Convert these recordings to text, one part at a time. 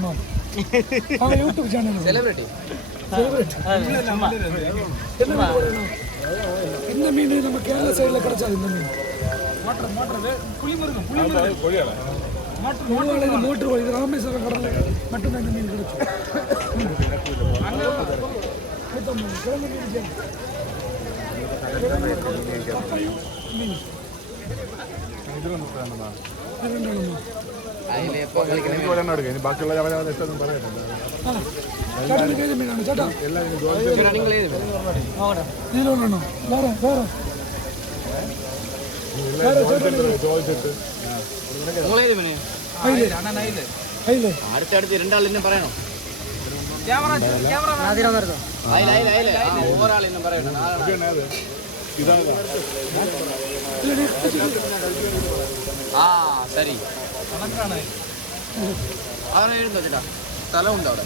பண்ணோம் YouTube channel celebrity இந்த மீன் நம்ம கேரளா சைடில் கிடைச்சாது இந்த மீன் மோட்டர் இது ராமேஸ்வரம் கடலில் மட்டும்தான் இந்த மீன் கிடைக்கும் ബാക്കിയുള്ള ചേട്ടാ ഇതിലോണോ വേറെ വേറെ അടുത്തടുത്ത് രണ്ടാളിന്നും പറയണോ ഓവറാളിന്നും പറയണോ ആ ശരി അവനെ എഴുതുന്നോ ചേട്ടാ സ്ഥലമുണ്ട് അവിടെ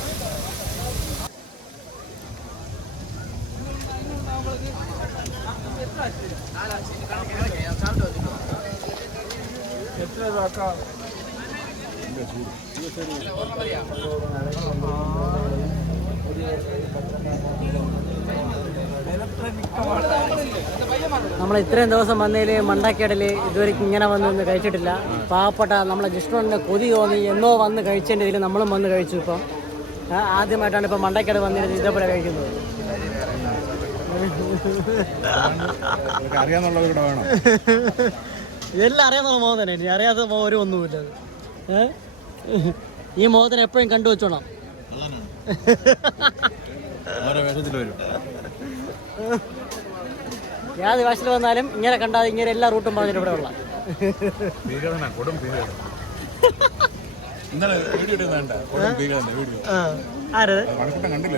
നമ്മൾ ഇത്രയും ദിവസം വന്നതിൽ മണ്ടക്കേടൽ ഇതുവരെ ഇങ്ങനെ വന്ന് കഴിച്ചിട്ടില്ല. പാവപ്പെട്ട നമ്മളെ ജിഷ്ണുവിൻ്റെ കൊതി തോന്നി എന്നോ വന്ന് കഴിച്ചതിൻ്റെ ഇതിൽ നമ്മളും വന്ന് കഴിച്ചു. ഇപ്പം ആദ്യമായിട്ടാണ് ഇപ്പം മണ്ടക്കേട് വന്നിരുന്നത് ഇതേപോലെ കഴിക്കുന്നത്. എല്ലാം അറിയാന്നുള്ള മോഹം തന്നെ. ഇനി അറിയാത്ത മോഹം ഒരു ഒന്നുമില്ല. ഈ മോഹത്തിന് എപ്പോഴും കണ്ടുവച്ചോണം. ഏത് ഭാഷയിൽ വന്നാലും ഇങ്ങനെ കണ്ടാൽ ഇങ്ങനെ എല്ലാ റൂട്ടും പറഞ്ഞിട്ട് ഇവിടെ ഉള്ള ആരത് കണ്ടില്ല.